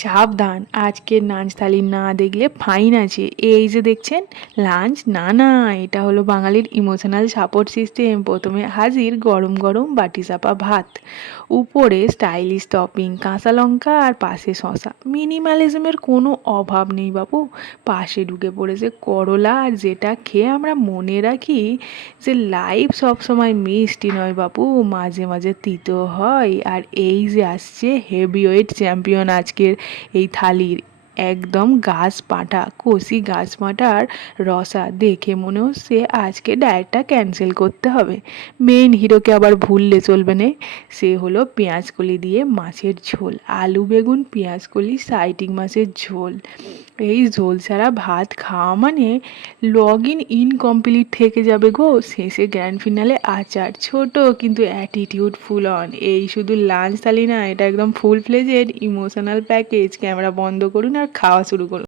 সাবধান, আজকের লাঞ্চ থালি না দেখলে ফাইন আছে। এই যে দেখছেন, লাঞ্চ না না, এটা হলো বাঙালির ইমোশনাল সাপোর্ট সিস্টেম। প্রথমে হাজির গরম গরম বাটি চাপা ভাত, উপরে স্টাইলিশ টপিং, কাঁচা লঙ্কা আর পাশে শশা। মিনিমালিজমের কোনো অভাব নেই বাবু। পাশে ঢুকে পড়েছে করলা, আর যেটা খেয়ে আমরা মনে রাখি যে লাইফ সবসময় মিষ্টি নয় বাবু, মাঝে মাঝে তিতো হয়। আর এই যে আসছে হেভিওয়েট চ্যাম্পিয়ন আজকের এই থালির, একদম গাছ পাঁটা কষি গাছ পাঁটার রসা। দেখে মনে হচ্ছে আজকে ডায়েটটা ক্যান্সেল করতে হবে। মেইন হিরোকে আবার ভুললে চলবে না, সে হলো পেঁয়াজকলি দিয়ে মাছের ঝোল। আলু বেগুন পেঁয়াজকলি সাইটিং মাছের ঝোল। এই ঝোল ছাড়া ভাত খাওয়া মানে লগ ইন ইনকমপ্লিট থেকে যাবে গো। শেষে গ্র্যান্ড ফিনালে আচার, ছোট কিন্তু অ্যাটিটিউড ফুল অন। এই শুধু লাঞ্চ থালি না, এটা একদম full fledged emotional package. Camera বন্ধ করুন আর খাওয়া শুরু করুন।